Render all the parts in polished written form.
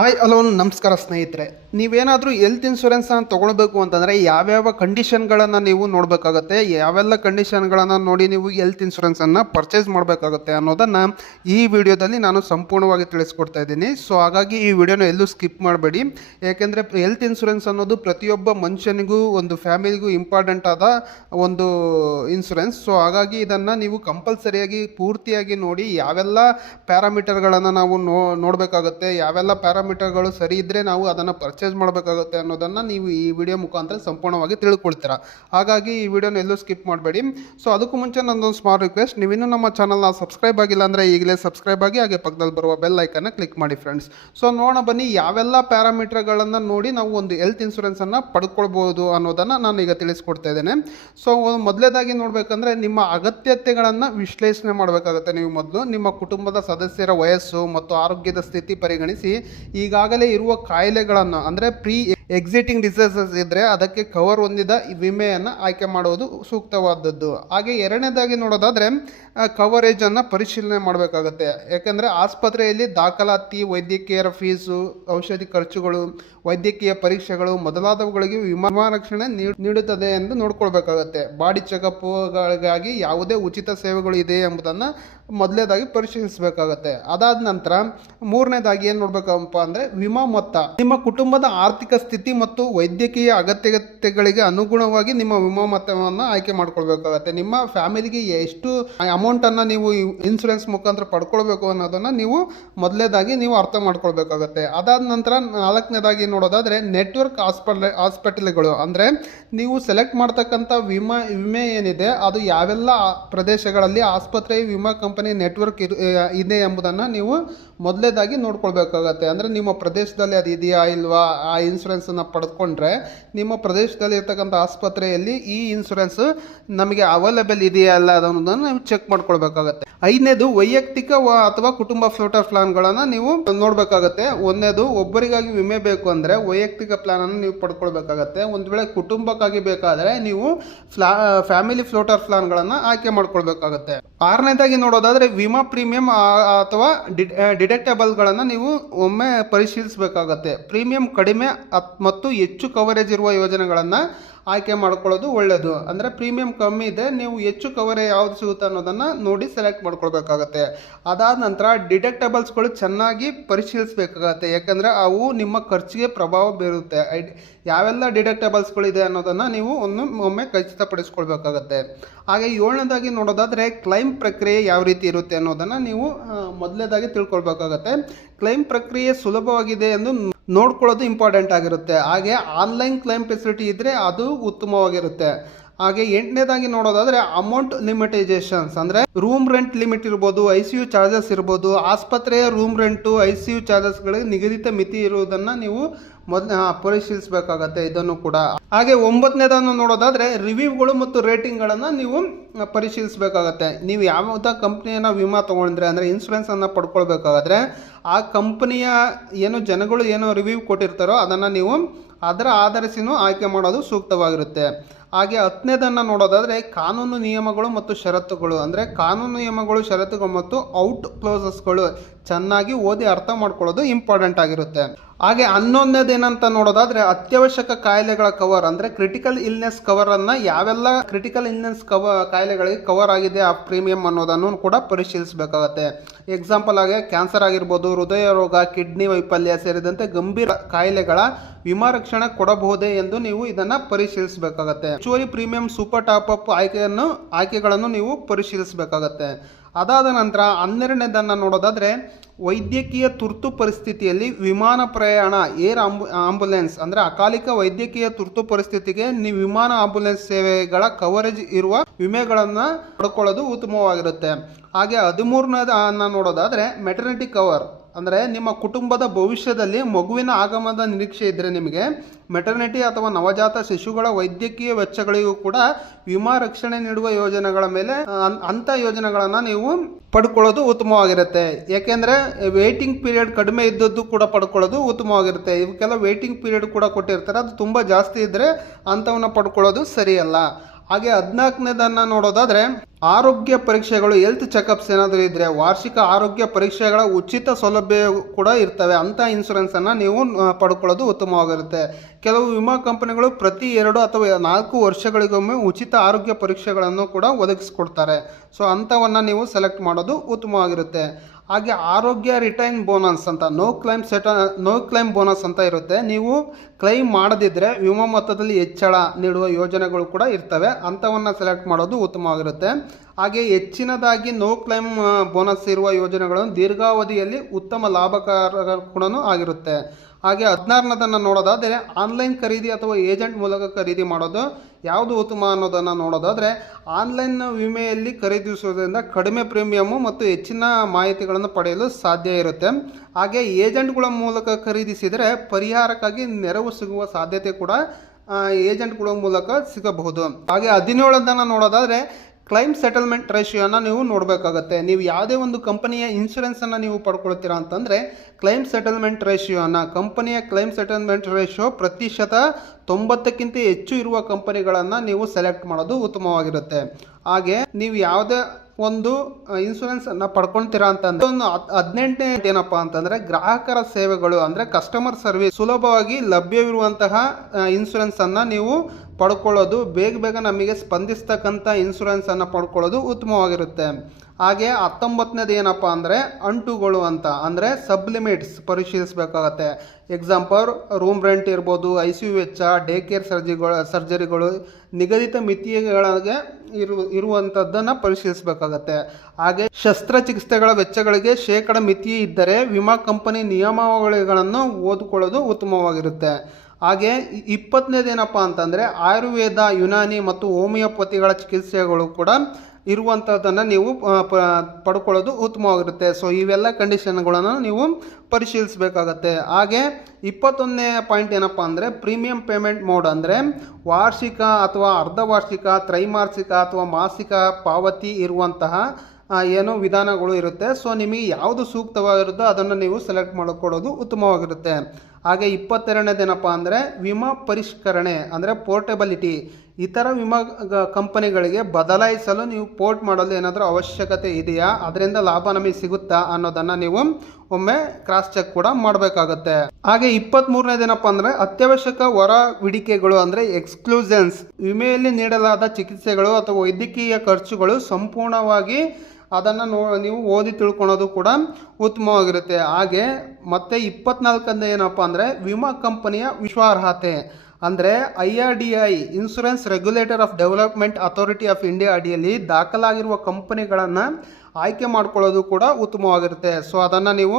Hi hello ನಮಸ್ಕಾರ ಸ್ನೇಹಿತರೆ. ನೀವೇನಾದರೂ ಹೆಲ್ತ್ ಇನ್ಶೂರೆನ್ಸನ್ನು ತೊಗೊಳ್ಬೇಕು ಅಂತಂದರೆ ಯಾವ್ಯಾವ ಕಂಡೀಷನ್ಗಳನ್ನು ನೀವು ನೋಡಬೇಕಾಗತ್ತೆ, ಯಾವೆಲ್ಲ ಕಂಡೀಷನ್ಗಳನ್ನು ನೋಡಿ ನೀವು ಹೆಲ್ತ್ ಇನ್ಶೂರೆನ್ಸನ್ನು ಪರ್ಚೇಸ್ ಮಾಡಬೇಕಾಗುತ್ತೆ ಅನ್ನೋದನ್ನು ಈ ವಿಡಿಯೋದಲ್ಲಿ ನಾನು ಸಂಪೂರ್ಣವಾಗಿ ತಿಳಿಸ್ಕೊಡ್ತಾ ಇದ್ದೀನಿ. ಸೊ ಹಾಗಾಗಿ ಈ ವಿಡಿಯೋನ ಎಲ್ಲೂ ಸ್ಕಿಪ್ ಮಾಡಬೇಡಿ. ಯಾಕೆಂದರೆ ಹೆಲ್ತ್ ಇನ್ಶೂರೆನ್ಸ್ ಅನ್ನೋದು ಪ್ರತಿಯೊಬ್ಬ ಮನುಷ್ಯನಿಗೂ ಒಂದು ಫ್ಯಾಮಿಲಿಗೂ ಇಂಪಾರ್ಟೆಂಟ್ ಆದ ಒಂದು ಇನ್ಶೂರೆನ್ಸ್. ಸೊ ಹಾಗಾಗಿ ಇದನ್ನು ನೀವು ಕಂಪಲ್ಸರಿಯಾಗಿ ಪೂರ್ತಿಯಾಗಿ ನೋಡಿ ಯಾವೆಲ್ಲ ಪ್ಯಾರಾಮೀಟರ್ಗಳನ್ನು ನಾವು ನೋಡಬೇಕಾಗುತ್ತೆ, ಯಾವೆಲ್ಲ ಪ್ಯಾರಾಮೀಟರ್ಗಳು ಸರಿ ಇದ್ದರೆ ನಾವು ಅದನ್ನು ಪರ್ಚೇಸ್ ಮಾಡಬೇಕಾಗುತ್ತೆ ಅನ್ನೋದನ್ನು ನೀವು ಈ ವಿಡಿಯೋ ಮುಖಾಂತರ ಸಂಪೂರ್ಣವಾಗಿ ತಿಳ್ಕೊಳ್ತೀರಾ. ಹಾಗಾಗಿ ಈ ವಿಡಿಯೋನ ಎಲ್ಲೂ ಸ್ಕಿಪ್ ಮಾಡಬೇಡಿ. ಸೊ ಅದಕ್ಕೂ ಮುಂಚೆ ನನ್ನೊಂದು ಸ್ಮಾಲ್ ರಿಕ್ವೆಸ್ಟ್, ನೀವಿನ್ನೂ ನಮ್ಮ ಚಾನಲ್ನ ಸಬ್ಸ್ಕ್ರೈಬ್ ಆಗಿಲ್ಲ ಅಂದರೆ ಈಗಲೇ ಸಬ್ಸ್ಕ್ರೈಬ್ ಆಗಿ ಹಾಗೆ ಪಕ್ಕದಲ್ಲಿ ಬರುವ ಬೆಲ್ ಐಕನ್ನ ಕ್ಲಿಕ್ ಮಾಡಿ ಫ್ರೆಂಡ್ಸ್. ಸೊ ನೋಡೋಣ ಬನ್ನಿ ಯಾವೆಲ್ಲ ಪ್ಯಾರಾಮೀಟರ್ಗಳನ್ನು ನೋಡಿ ನಾವು ಒಂದು ಹೆಲ್ತ್ ಇನ್ಶೂರೆನ್ಸನ್ನು ಪಡ್ಕೊಳ್ಬೋದು ಅನ್ನೋದನ್ನು ನಾನು ಈಗ ತಿಳಿಸ್ಕೊಡ್ತಾ ಇದ್ದೇನೆ. ಸೊ ಮೊದಲೇದಾಗಿ ನೋಡಬೇಕಂದ್ರೆ ನಿಮ್ಮ ಅಗತ್ಯತೆಗಳನ್ನು ವಿಶ್ಲೇಷಣೆ ಮಾಡಬೇಕಾಗುತ್ತೆ. ನೀವು ಮೊದಲು ನಿಮ್ಮ ಕುಟುಂಬದ ಸದಸ್ಯರ ವಯಸ್ಸು ಮತ್ತು ಆರೋಗ್ಯದ ಸ್ಥಿತಿ ಪರಿಗಣಿಸಿ ಈಗಾಗಲೇ ಇರುವ ಕಾಯಿಲೆಗಳನ್ನು ಅಂದರೆ ಪ್ರೀ ಎಕ್ಸಿಟಿಂಗ್ ಡಿಸೀಸಸ್ ಇದ್ದರೆ ಅದಕ್ಕೆ ಕವರ್ ಹೊಂದಿದ ವಿಮೆಯನ್ನು ಆಯ್ಕೆ ಮಾಡುವುದು ಸೂಕ್ತವಾದದ್ದು. ಹಾಗೆ ಎರಡನೇದಾಗಿ ನೋಡೋದಾದರೆ ಕವರೇಜನ್ನು ಪರಿಶೀಲನೆ ಮಾಡಬೇಕಾಗತ್ತೆ. ಯಾಕೆಂದರೆ ಆಸ್ಪತ್ರೆಯಲ್ಲಿ ದಾಖಲಾತಿ, ವೈದ್ಯಕೀಯ ಫೀಸು, ಔಷಧಿ ಖರ್ಚುಗಳು, ವೈದ್ಯಕೀಯ ಪರೀಕ್ಷೆಗಳು ಮೊದಲಾದವುಗಳಿಗೆ ವಿಮಾ ರಕ್ಷಣೆ ನೀಡುತ್ತದೆ ಎಂದು ನೋಡ್ಕೊಳ್ಬೇಕಾಗತ್ತೆ. ಬಾಡಿ ಚೆಕಪ್ಗಳಿಗಾಗಿ ಯಾವುದೇ ಉಚಿತ ಸೇವೆಗಳು ಇದೆ ಎಂಬುದನ್ನು ಮೊದಲನೇದಾಗಿ ಪರಿಶೀಲಿಸಬೇಕಾಗತ್ತೆ. ಅದಾದ ನಂತರ ಮೂರನೇದಾಗಿ ಏನು ನೋಡ್ಬೇಕಪ್ಪ ಅಂದರೆ ವಿಮಾ ಮೊತ್ತ. ನಿಮ್ಮ ಕುಟುಂಬದ ಆರ್ಥಿಕ ಸ್ಥಿತಿ ಮತ್ತು ವೈದ್ಯಕೀಯ ಅಗತ್ಯತೆಗಳಿಗೆ ಅನುಗುಣವಾಗಿ ನಿಮ್ಮ ವಿಮಾ ಮೊತ್ತವನ್ನು ಆಯ್ಕೆ ಮಾಡ್ಕೊಳ್ಬೇಕಾಗತ್ತೆ. ನಿಮ್ಮ ಫ್ಯಾಮಿಲಿಗೆ ಎಷ್ಟು ಅಮೌಂಟನ್ನು ನೀವು ಇನ್ಶೂರೆನ್ಸ್ ಮುಖಾಂತರ ಪಡ್ಕೊಳ್ಬೇಕು ಅನ್ನೋದನ್ನು ನೀವು ಮೊದಲನೇದಾಗಿ ನೀವು ಅರ್ಥ ಮಾಡ್ಕೊಳ್ಬೇಕಾಗತ್ತೆ. ಅದಾದ ನಂತರ ನಾಲ್ಕನೇದಾಗಿ ನೋಡೋದಾದರೆ ನೆಟ್ವರ್ಕ್ ಹಾಸ್ಪಿಟಲ್ಗಳು ಅಂದರೆ ನೀವು ಸೆಲೆಕ್ಟ್ ಮಾಡ್ತಕ್ಕಂಥ ವಿಮೆ ಏನಿದೆ ಅದು ಯಾವೆಲ್ಲ ಪ್ರದೇಶಗಳಲ್ಲಿ ಆಸ್ಪತ್ರೆ ವಿಮಾ ಕಂಪನಿ ನೆಟ್ವರ್ಕ್ ಇದೆ ಎಂಬುದನ್ನು ನೀವು ಮೊದಲೇದಾಗಿ ನೋಡ್ಕೊಳ್ಬೇಕಾಗತ್ತೆ. ಅಂದರೆ ನಿಮ್ಮ ಪ್ರದೇಶದಲ್ಲಿ ಅದು ಇದೆಯಾ ಇಲ್ವಾ, ಆ ಇನ್ಶೂರೆನ್ಸನ್ನು ಪಡೆದುಕೊಂಡ್ರೆ ನಿಮ್ಮ ಪ್ರದೇಶದಲ್ಲಿ ಇರ್ತಕ್ಕಂಥ ಆಸ್ಪತ್ರೆಯಲ್ಲಿ ಈ ಇನ್ಶೂರೆನ್ಸ್ ನಮಗೆ ಅವೈಲೇಬಲ್ ಇದೆಯಾ ಅಲ್ಲ ಅನ್ನೋದನ್ನು ನೀವು ಚೆಕ್ ಮಾಡ್ಕೊಳ್ಬೇಕಾಗತ್ತೆ. ಐದನೇದು ವೈಯಕ್ತಿಕ ಅಥವಾ ಕುಟುಂಬ ಫ್ಲೋಟರ್ ಪ್ಲಾನ್ಗಳನ್ನು ನೀವು ನೋಡಬೇಕಾಗತ್ತೆ. ಒಂದನೇದು ಒಬ್ಬರಿಗಾಗಿ ವಿಮೆ ಬೇಕು ಅಂದರೆ ವೈಯಕ್ತಿಕ ಪ್ಲಾನನ್ನು ನೀವು ಪಡ್ಕೊಳ್ಬೇಕಾಗತ್ತೆ. ಒಂದು ವೇಳೆ ಕುಟುಂಬಕ್ಕಾಗಿ ಬೇಕಾದರೆ ನೀವು ಫ್ಯಾಮಿಲಿ ಫ್ಲೋಟರ್ ಪ್ಲಾನ್ಗಳನ್ನು ಆಯ್ಕೆ ಮಾಡ್ಕೊಳ್ಬೇಕಾಗತ್ತೆ. ಆರನೇದಾಗಿ ನೋಡೋದಾದರೆ ವಿಮಾ ಪ್ರೀಮಿಯಂ ಅಥವಾ ಡಿಡಕ್ಟಬಲ್ಗಳನ್ನು ನೀವು ಒಮ್ಮೆ ಪರಿಶೀಲಿಸಬೇಕಾಗತ್ತೆ. ಪ್ರೀಮಿಯಂ ಕಡಿಮೆ ಮತ್ತು ಹೆಚ್ಚು ಕವರೇಜ್ ಇರುವ ಯೋಜನೆಗಳನ್ನು ಆಯ್ಕೆ ಮಾಡ್ಕೊಳ್ಳೋದು ಒಳ್ಳೆಯದು. ಅಂದರೆ ಪ್ರೀಮಿಯಂ ಕಮ್ಮಿ ಇದೆ, ನೀವು ಹೆಚ್ಚು ಕವರೇಜ್ ಯಾವುದು ಸಿಗುತ್ತೆ ಅನ್ನೋದನ್ನು ನೋಡಿ ಸೆಲೆಕ್ಟ್ ಮಾಡ್ಕೊಳ್ಬೇಕಾಗತ್ತೆ. ಅದಾದ ನಂತರ ಡಿಡಕ್ಟಬಲ್ಸ್ಗಳು ಚೆನ್ನಾಗಿ ಪರಿಶೀಲಿಸಬೇಕಾಗತ್ತೆ. ಯಾಕಂದರೆ ಅವು ನಿಮ್ಮ ಖರ್ಚಿಗೆ ಪ್ರಭಾವ ಬೀರುತ್ತೆ. ಯಾವೆಲ್ಲ ಡಿಡಕ್ಟಬಲ್ಸ್ಗಳಿದೆ ಅನ್ನೋದನ್ನು ನೀವು ಒಮ್ಮೆ ಖಚಿತಪಡಿಸ್ಕೊಳ್ಬೇಕಾಗತ್ತೆ. ಹಾಗೆ ಏಳನೇದಾಗಿ ನೋಡೋದಾದರೆ ಕ್ಲೈಮ್ ಪ್ರಕ್ರಿಯೆ ಯಾವ ರೀತಿ ಇರುತ್ತೆ ಅನ್ನೋದನ್ನು ನೀವು ಮೊದಲನೇದಾಗಿ ತಿಳ್ಕೊಳ್ಬೇಕಾಗತ್ತೆ. ಕ್ಲೈಮ್ ಪ್ರಕ್ರಿಯೆ ಸುಲಭವಾಗಿದೆ ಎಂದು ನೋಡ್ಕೊಳ್ಳೋದು ಇಂಪಾರ್ಟೆಂಟ್ ಆಗಿರುತ್ತೆ. ಹಾಗೆ ಆನ್ಲೈನ್ ಕ್ಲೈಮ್ ಫೆಸಿಲಿಟಿ ಇದ್ದರೆ ಅದು ಉತ್ತಮವಾಗಿರುತ್ತೆ. ಹಾಗೆ ಎಂಟನೇದಾಗಿ ನೋಡೋದಾದರೆ ಅಮೌಂಟ್ ಲಿಮಿಟೈಸೇಷನ್ಸ್ ಅಂದರೆ ರೂಮ್ ರೆಂಟ್ ಲಿಮಿಟ್ ಇರ್ಬೋದು, ICU ಚಾರ್ಜಸ್ ಇರ್ಬೋದು. ಆಸ್ಪತ್ರೆಯ ರೂಮ್ ರೆಂಟು, ICU ಚಾರ್ಜಸ್ಗಳಿಗೆ ನಿಗದಿತ ಮಿತಿ ಇರುವುದನ್ನು ನೀವು ಪರಿಶೀಲಿಸಬೇಕಾಗತ್ತೆ. ಇದನ್ನು ಕೂಡ ಹಾಗೆ ಒಂಬತ್ತನೇದನ್ನು ನೋಡೋದಾದರೆ ರಿವ್ಯೂಗಳು ಮತ್ತು ರೇಟಿಂಗ್ಗಳನ್ನು ನೀವು ಪರಿಶೀಲಿಸಬೇಕಾಗತ್ತೆ. ನೀವು ಯಾವುದೇ ಕಂಪ್ನಿಯನ್ನು ವಿಮಾ ತೊಗೊಂಡ್ರೆ ಅಂದರೆ ಇನ್ಶೂರೆನ್ಸನ್ನು ಪಡ್ಕೊಳ್ಬೇಕಾದ್ರೆ ಆ ಕಂಪ್ನಿಯ ಏನು ಜನಗಳು ಏನೋ ರಿವ್ಯೂ ಕೊಟ್ಟಿರ್ತಾರೋ ಅದನ್ನು ನೀವು ಅದರ ಆಧರಿಸಿನೂ ಆಯ್ಕೆ ಮಾಡೋದು ಸೂಕ್ತವಾಗಿರುತ್ತೆ. ಹಾಗೆ ಹತ್ತನೇದನ್ನು ನೋಡೋದಾದರೆ ಕಾನೂನು ನಿಯಮಗಳು ಮತ್ತು ಷರತ್ತುಗಳು ಅಂದರೆ ಕಾನೂನು ನಿಯಮಗಳು, ಷರತ್ತುಗಳು ಮತ್ತು ಔಟ್ ಕ್ಲೋಸಸ್ಗಳು ಚೆನ್ನಾಗಿ ಓದಿ ಅರ್ಥ ಮಾಡ್ಕೊಳ್ಳೋದು ಇಂಪಾರ್ಟೆಂಟ್ ಆಗಿರುತ್ತೆ. ಹಾಗೆ 11ನೇದೇನಂತ ನೋಡೋದಾದರೆ ಅತ್ಯವಶ್ಯಕ ಕಾಯಿಲೆಗಳ ಕವರ್ ಅಂದರೆ ಕ್ರಿಟಿಕಲ್ ಇಲ್ನೆಸ್ ಕವರನ್ನು ಯಾವೆಲ್ಲ ಕ್ರಿಟಿಕಲ್ ಇಲ್ನೆಸ್ ಕಾಯಿಲೆಗಳಿಗೆ ಕವರ್ ಆಗಿದೆ ಆ ಪ್ರೀಮಿಯಂ ಅನ್ನೋದನ್ನು ಕೂಡ ಪರಿಶೀಲಿಸಬೇಕಾಗತ್ತೆ. ಎಕ್ಸಾಂಪಲ್ ಆಗಿ ಕ್ಯಾನ್ಸರ್ ಆಗಿರ್ಬೋದು, ಹೃದಯ ರೋಗ, ಕಿಡ್ನಿ ವೈಫಲ್ಯ ಸೇರಿದಂತೆ ಗಂಭೀರ ಕಾಯಿಲೆಗಳ ವಿಮಾ ರಕ್ಷಣೆ ಕೊಡಬಹುದೇ ಎಂದು ನೀವು ಇದನ್ನು ಪರಿಶೀಲಿಸಬೇಕಾಗತ್ತೆ. ಹೆಚ್ಚುವರಿ ಪ್ರೀಮಿಯಂ ಸೂಪರ್ ಟಾಪ್ ಅಪ್ ಆಯ್ಕೆಗಳನ್ನು ನೀವು ಪರಿಶೀಲಿಸಬೇಕಾಗತ್ತೆ. ಅದಾದ ನಂತರ 12ನೇದನ್ನು ನೋಡೋದಾದರೆ ವೈದ್ಯಕೀಯ ತುರ್ತು ಪರಿಸ್ಥಿತಿಯಲ್ಲಿ ವಿಮಾನ ಪ್ರಯಾಣ, ಏರ್ ಆಂಬುಲೆನ್ಸ್ ಅಂದರೆ ಅಕಾಲಿಕ ವೈದ್ಯಕೀಯ ತುರ್ತು ಪರಿಸ್ಥಿತಿಗೆ ನೀವು ವಿಮಾನ ಆಂಬುಲೆನ್ಸ್ ಸೇವೆಗಳ ಕವರೇಜ್ ಇರುವ ವಿಮೆಗಳನ್ನು ಪಡ್ಕೊಳ್ಳೋದು ಉತ್ತಮವಾಗಿರುತ್ತೆ. ಹಾಗೆ 13ನೇದನ್ನು ನೋಡೋದಾದರೆ ಮೆಟರ್ನಿಟಿ ಕವರ್ ಅಂದರೆ ನಿಮ್ಮ ಕುಟುಂಬದ ಭವಿಷ್ಯದಲ್ಲಿ ಮಗುವಿನ ಆಗಮನದ ನಿರೀಕ್ಷೆ ಇದ್ದರೆ ನಿಮಗೆ ಮೆಟರ್ನಿಟಿ ಅಥವಾ ನವಜಾತ ಶಿಶುಗಳ ವೈದ್ಯಕೀಯ ವೆಚ್ಚಗಳಿಗೂ ಕೂಡ ವಿಮಾ ರಕ್ಷಣೆ ನೀಡುವ ಯೋಜನೆಗಳ ಮೇಲೆ ಅಂಥ ಯೋಜನೆಗಳನ್ನು ನೀವು ಪಡ್ಕೊಳ್ಳೋದು ಉತ್ತಮವಾಗಿರುತ್ತೆ. ಏಕೆಂದರೆ ವೇಟಿಂಗ್ ಪೀರಿಯಡ್ ಕಡಿಮೆ ಇದ್ದದ್ದು ಕೂಡ ಪಡ್ಕೊಳ್ಳೋದು ಉತ್ತಮವಾಗಿರುತ್ತೆ. ಇವಕ್ಕೆಲ್ಲ ವೇಟಿಂಗ್ ಪೀರಿಯಡ್ ಕೂಡ ಕೊಟ್ಟಿರ್ತಾರೆ, ಅದು ತುಂಬ ಜಾಸ್ತಿ ಇದ್ದರೆ ಅಂಥವನ್ನ ಪಡ್ಕೊಳ್ಳೋದು ಸರಿಯಲ್ಲ. ಹಾಗೆ 14ನೇದನ್ನು ನೋಡೋದಾದರೆ ಆರೋಗ್ಯ ಪರೀಕ್ಷೆಗಳು, ಹೆಲ್ತ್ ಚೆಕಪ್ಸ್ ಏನಾದರೂ ಇದ್ದರೆ ವಾರ್ಷಿಕ ಆರೋಗ್ಯ ಪರೀಕ್ಷೆಗಳ ಉಚಿತ ಸೌಲಭ್ಯ ಕೂಡ ಇರ್ತವೆ. ಅಂಥ ಇನ್ಶೂರೆನ್ಸನ್ನು ನೀವು ಪಡ್ಕೊಳ್ಳೋದು ಉತ್ತಮವಾಗಿರುತ್ತೆ. ಕೆಲವು ವಿಮಾ ಕಂಪನಿಗಳು ಪ್ರತಿ 2 ಅಥವಾ 4 ವರ್ಷಗಳಿಗೊಮ್ಮೆ ಉಚಿತ ಆರೋಗ್ಯ ಪರೀಕ್ಷೆಗಳನ್ನು ಕೂಡ ಒದಗಿಸ್ಕೊಡ್ತಾರೆ. ಸೊ ಅಂಥವನ್ನು ನೀವು ಸೆಲೆಕ್ಟ್ ಮಾಡೋದು ಉತ್ತಮವಾಗಿರುತ್ತೆ. ಹಾಗೆ ಆರೋಗ್ಯ ರಿಟೈನ್ ಬೋನಸ್ ಅಂತ ನೋ ಕ್ಲೈಮ್ ಬೋನಸ್ ಅಂತ ಇರುತ್ತೆ. ನೀವು ಕ್ಲೈಮ್ ಮಾಡದಿದ್ದರೆ ವಿಮಾ ಮೊತ್ತದಲ್ಲಿ ಹೆಚ್ಚಳ ನೀಡುವ ಯೋಜನೆಗಳು ಕೂಡ ಇರ್ತವೆ. ಅಂಥವನ್ನು ಸೆಲೆಕ್ಟ್ ಮಾಡೋದು ಉತ್ತಮವಾಗಿರುತ್ತೆ. ಹಾಗೆ ಹೆಚ್ಚಿನದಾಗಿ ನೋ ಕ್ಲೈಮ್ ಬೋನಸ್ ಇರುವ ಯೋಜನೆಗಳನ್ನು ದೀರ್ಘಾವಧಿಯಲ್ಲಿ ಉತ್ತಮ ಲಾಭಕಾರ ಕೂಡ ಆಗಿರುತ್ತೆ. ಹಾಗೆ 16ನೇದನ್ನು ನೋಡೋದಾದರೆ ಆನ್ಲೈನ್ ಖರೀದಿ ಅಥವಾ ಏಜೆಂಟ್ ಮೂಲಕ ಖರೀದಿ ಮಾಡೋದು ಯಾವುದು ಉತ್ತಮ ಅನ್ನೋದನ್ನು ನೋಡೋದಾದರೆ ಆನ್ಲೈನ್ ವಿಮೆಯಲ್ಲಿ ಖರೀದಿಸುವುದರಿಂದ ಕಡಿಮೆ ಪ್ರೀಮಿಯಮ್ಮು ಮತ್ತು ಹೆಚ್ಚಿನ ಮಾಹಿತಿಗಳನ್ನು ಪಡೆಯಲು ಸಾಧ್ಯ ಇರುತ್ತೆ. ಹಾಗೆ ಏಜೆಂಟ್ಗಳ ಮೂಲಕ ಖರೀದಿಸಿದರೆ ಪರಿಹಾರಕ್ಕಾಗಿ ನೆರವು ಸಿಗುವ ಸಾಧ್ಯತೆ ಕೂಡ ಏಜೆಂಟ್ಗಳ ಮೂಲಕ ಸಿಗಬಹುದು. ಹಾಗೆ 17ನೇದನ್ನು ನೋಡೋದಾದರೆ ಕ್ಲೈಮ್ ಸೆಟಲ್ಮೆಂಟ್ ರೇಷಿಯೋನ ನೀವು ನೋಡಬೇಕಾಗತ್ತೆ. ನೀವು ಯಾವುದೇ ಒಂದು ಕಂಪನಿಯ ಇನ್ಶೂರೆನ್ಸನ್ನು ನೀವು ಪಡ್ಕೊಳ್ತೀರಾ ಅಂತಂದರೆ ಕ್ಲೈಮ್ ಸೆಟಲ್ಮೆಂಟ್ ರೇಷಿಯೋನ ಕಂಪನಿಯ ಕ್ಲೈಮ್ ಸೆಟಲ್ಮೆಂಟ್ ರೇಷಿಯೋ ಪ್ರತಿಶತ 90ಕ್ಕಿಂತ ಹೆಚ್ಚು ಇರುವ ಕಂಪನಿಗಳನ್ನು ನೀವು ಸೆಲೆಕ್ಟ್ ಮಾಡೋದು ಉತ್ತಮವಾಗಿರುತ್ತೆ. ಹಾಗೆ ನೀವು ಯಾವುದೇ ಒಂದು ಇನ್ಶೂರೆನ್ಸನ್ನು ಪಡ್ಕೊಳ್ತೀರಾ ಅಂತಂದರೆ 18ನೇ ಏನಪ್ಪ ಅಂತಂದರೆ ಗ್ರಾಹಕರ ಸೇವೆಗಳು ಅಂದರೆ ಕಸ್ಟಮರ್ ಸರ್ವಿಸ್ ಸುಲಭವಾಗಿ ಲಭ್ಯವಿರುವಂತಹ ಇನ್ಶೂರೆನ್ಸನ್ನು ನೀವು ಪಡ್ಕೊಳ್ಳೋದು, ಬೇಗ ನಮಗೆ ಸ್ಪಂದಿಸ್ತಕ್ಕಂಥ ಇನ್ಶೂರೆನ್ಸನ್ನು ಪಡ್ಕೊಳ್ಳೋದು ಉತ್ತಮವಾಗಿರುತ್ತೆ. ಹಾಗೆ 19ನೇದು ಏನಪ್ಪ ಅಂದರೆ ಅಂಟುಗಳು ಅಂತ ಅಂದರೆ ಸಬ್ಲಿಮಿಟ್ಸ್ ಪರಿಶೀಲಿಸಬೇಕಾಗತ್ತೆ. ಎಕ್ಸಾಂಪಲ್ ರೂಮ್ ರೆಂಟ್ ಇರ್ಬೋದು, ICU ವೆಚ್ಚ, ಡೇ ಕೇರ್ ಸರ್ಜರಿಗಳು ನಿಗದಿತ ಮಿತಿಗಳಿಗೆ ಇರುವಂಥದ್ದನ್ನು ಪರಿಶೀಲಿಸಬೇಕಾಗತ್ತೆ. ಹಾಗೆ ಶಸ್ತ್ರಚಿಕಿತ್ಸೆಗಳ ವೆಚ್ಚಗಳಿಗೆ ಶೇಕಡ ಮಿತಿ ಇದ್ದರೆ ವಿಮಾ ಕಂಪನಿ ನಿಯಮಾವಳಿಗಳನ್ನು ಓದಿಕೊಳ್ಳೋದು ಉತ್ತಮವಾಗಿರುತ್ತೆ. ಹಾಗೆ 20ನೇದು ಏನಪ್ಪ ಅಂತಂದರೆ ಆಯುರ್ವೇದ, ಯುನಾನಿ ಮತ್ತು ಹೋಮಿಯೋಪತಿಗಳ ಚಿಕಿತ್ಸೆಗಳು ಕೂಡ ಇರುವಂಥದ್ದನ್ನು ನೀವು ಪಡ್ಕೊಳ್ಳೋದು ಉತ್ತಮವಾಗಿರುತ್ತೆ. ಸೊ ಇವೆಲ್ಲ ಕಂಡೀಷನ್ಗಳನ್ನು ನೀವು ಪರಿಶೀಲಿಸಬೇಕಾಗತ್ತೆ. ಹಾಗೆ 21ನೇ ಪಾಯಿಂಟ್ ಏನಪ್ಪ ಅಂದರೆ ಪ್ರೀಮಿಯಂ ಪೇಮೆಂಟ್ ಮೋಡ್ ಅಂದರೆ ವಾರ್ಷಿಕ ಅಥವಾ ಅರ್ಧವಾರ್ಷಿಕ, ತ್ರೈಮಾಸಿಕ ಅಥವಾ ಮಾಸಿಕ ಪಾವತಿ ಇರುವಂತಹ ಏನೋ ವಿಧಾನಗಳು ಇರುತ್ತೆ. ಸೊ ನಿಮಗೆ ಯಾವುದು ಸೂಕ್ತವಾಗಿರುತ್ತೋ ಅದನ್ನು ನೀವು ಸೆಲೆಕ್ಟ್ ಮಾಡಿಕೊಳ್ಳೋದು ಉತ್ತಮವಾಗಿರುತ್ತೆ. ಹಾಗೆ 22ನೇದೇನಪ್ಪ ಅಂದರೆ ವಿಮಾ ಪರಿಷ್ಕರಣೆ ಅಂದರೆ ಪೋರ್ಟೆಬಿಲಿಟಿ. ಇತರ ವಿಮಾ ಕಂಪನಿಗಳಿಗೆ ಬದಲಾಯಿಸಲು ನೀವು ಪೋರ್ಟ್ ಮಾಡಲು ಏನಾದರೂ ಅವಶ್ಯಕತೆ ಇದೆಯಾ, ಅದರಿಂದ ಲಾಭ ನಮಗೆ ಸಿಗುತ್ತಾ ಅನ್ನೋದನ್ನು ನೀವು ಒಮ್ಮೆ ಕ್ರಾಸ್ ಚೆಕ್ ಕೂಡ ಮಾಡಬೇಕಾಗುತ್ತೆ. ಹಾಗೆ 23ನೇದೇನಪ್ಪ ಅಂದರೆ ಅತ್ಯವಶ್ಯಕ ಹೊರ ವಿಡಿಕೆಗಳು ಅಂದರೆ ಎಕ್ಸ್ಕ್ಲೂಷನ್ಸ್. ವಿಮೆಯಲ್ಲಿ ನೀಡಲಾದ ಚಿಕಿತ್ಸೆಗಳು ಅಥವಾ ವೈದ್ಯಕೀಯ ಖರ್ಚುಗಳು ಸಂಪೂರ್ಣವಾಗಿ ಅದನ್ನು ನೀವು ಓದಿ ತಿಳ್ಕೊಳೋದು ಕೂಡ ಉತ್ತಮವಾಗಿರುತ್ತೆ. ಹಾಗೆ ಮತ್ತೆ 24ನೇ ಏನಪ್ಪ ಅಂದರೆ ವಿಮಾ ಕಂಪನಿಯ ವಿಶ್ವಾಸಾರ್ಹತೆ ಅಂದರೆ IRDAI insurance regulator of development authority of India ಅಡಿಯಲ್ಲಿ ದಾಖಲಾಗಿರುವ ಕಂಪನಿಗಳನ್ನು ಆಯ್ಕೆ ಮಾಡ್ಕೊಳ್ಳೋದು ಕೂಡ ಉತ್ತಮವಾಗಿರುತ್ತೆ. ಸೊ ಅದನ್ನು ನೀವು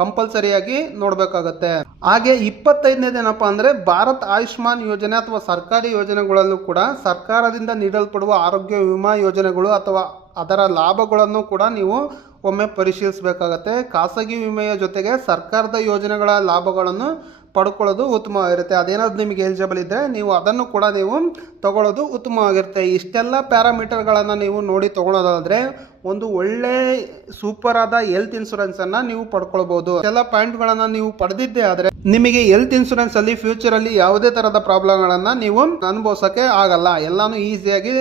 ಕಂಪಲ್ಸರಿಯಾಗಿ ನೋಡಬೇಕಾಗತ್ತೆ. ಹಾಗೆ 25ನೇದೇನಪ್ಪ ಅಂದರೆ ಭಾರತ್ ಆಯುಷ್ಮಾನ್ ಯೋಜನೆ ಅಥವಾ ಸರ್ಕಾರಿ ಯೋಜನೆಗಳಲ್ಲೂ ಕೂಡ ಸರ್ಕಾರದಿಂದ ನೀಡಲ್ಪಡುವ ಆರೋಗ್ಯ ವಿಮಾ ಯೋಜನೆಗಳು ಅಥವಾ ಅದರ ಲಾಭಗಳನ್ನು ಕೂಡ ನೀವು ಒಮ್ಮೆ ಪರಿಶೀಲಿಸಬೇಕಾಗತ್ತೆ. ಖಾಸಗಿ ವಿಮೆಯ ಜೊತೆಗೆ ಸರ್ಕಾರದ ಯೋಜನೆಗಳ ಲಾಭಗಳನ್ನು ಪಡ್ಕೊಳ್ಳೋದು ಉತ್ತಮವಾಗಿರುತ್ತೆ. ಅದೇನಾದ್ರು ನಿಮಗೆ ಎಲಿಜಿಬಲ್ ಇದ್ದರೆ ನೀವು ಅದನ್ನು ಕೂಡ ನೀವು ತಗೊಳ್ಳೋದು ಉತ್ತಮವಾಗಿರುತ್ತೆ. ಇಷ್ಟೆಲ್ಲ ಪ್ಯಾರಾಮೀಟರ್ಗಳನ್ನು ನೀವು ನೋಡಿ ತೊಗೊಳೋದಾದರೆ ಒಂದು ಒಳ್ಳೆ ಸೂಪರ್ ಆದ ಹೆಲ್ತ್ ಇನ್ಶೂರೆನ್ಸನ್ನು ನೀವು ಪಡ್ಕೊಳ್ಬೋದು. ಎಲ್ಲ ಪಾಯಿಂಟ್ಗಳನ್ನು ನೀವು ಪಡೆದಿದ್ದೇ ಆದರೆ ನಿಮಗೆ ಹೆಲ್ತ್ ಇನ್ಶೂರೆನ್ಸಲ್ಲಿ ಫ್ಯೂಚರಲ್ಲಿ ಯಾವುದೇ ಥರದ ಪ್ರಾಬ್ಲಮ್ಗಳನ್ನು ನೀವು ಅನುಭವಿಸೋಕ್ಕೆ ಆಗಲ್ಲ. ಎಲ್ಲನೂ ಈಸಿಯಾಗಿ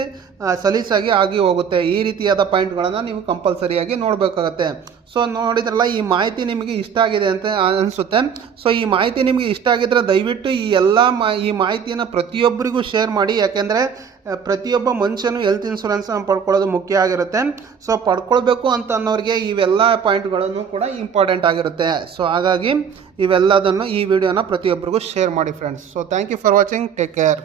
ಸಲೀಸಾಗಿ ಆಗಿ ಹೋಗುತ್ತೆ. ಈ ರೀತಿಯಾದ ಪಾಯಿಂಟ್ಗಳನ್ನು ನೀವು ಕಂಪಲ್ಸರಿಯಾಗಿ ನೋಡಬೇಕಾಗತ್ತೆ. ಸೊ ನೋಡಿದ್ರಲ್ಲ, ಈ ಮಾಹಿತಿ ನಿಮಗೆ ಇಷ್ಟ ಆಗಿದೆ ಅಂತ ಅನಿಸುತ್ತೆ. ಸೊ ಈ ಮಾಹಿತಿ ನಿಮಗೆ ಇಷ್ಟ ಆಗಿದ್ರೆ ದಯವಿಟ್ಟು ಈ ಮಾಹಿತಿಯನ್ನು ಪ್ರತಿಯೊಬ್ಬರಿಗೂ ಶೇರ್ ಮಾಡಿ. ಯಾಕೆಂದರೆ ಪ್ರತಿಯೊಬ್ಬ ಮನುಷ್ಯನು ಹೆಲ್ತ್ ಇನ್ಶೂರೆನ್ಸ್ ಪಡ್ಕೊಳ್ಳೋದು ಮುಖ್ಯ ಆಗಿರುತ್ತೆ. ಸೊ ಪಡ್ಕೊಳ್ಬೇಕು ಅಂತ ಅನ್ನೋರಿಗೆ ಇವೆಲ್ಲ ಪಾಯಿಂಟ್ಗಳನ್ನು ಕೂಡ ಇಂಪಾರ್ಟೆಂಟ್ ಆಗಿರುತ್ತೆ. ಸೊ ಹಾಗಾಗಿ ಇವೆಲ್ಲದನ್ನು ಈ ವಿಡಿಯೋನ ಪ್ರತಿಯೊಬ್ಬರಿಗೂ ಶೇರ್ ಮಾಡಿ friends. So thank you for watching. Take care.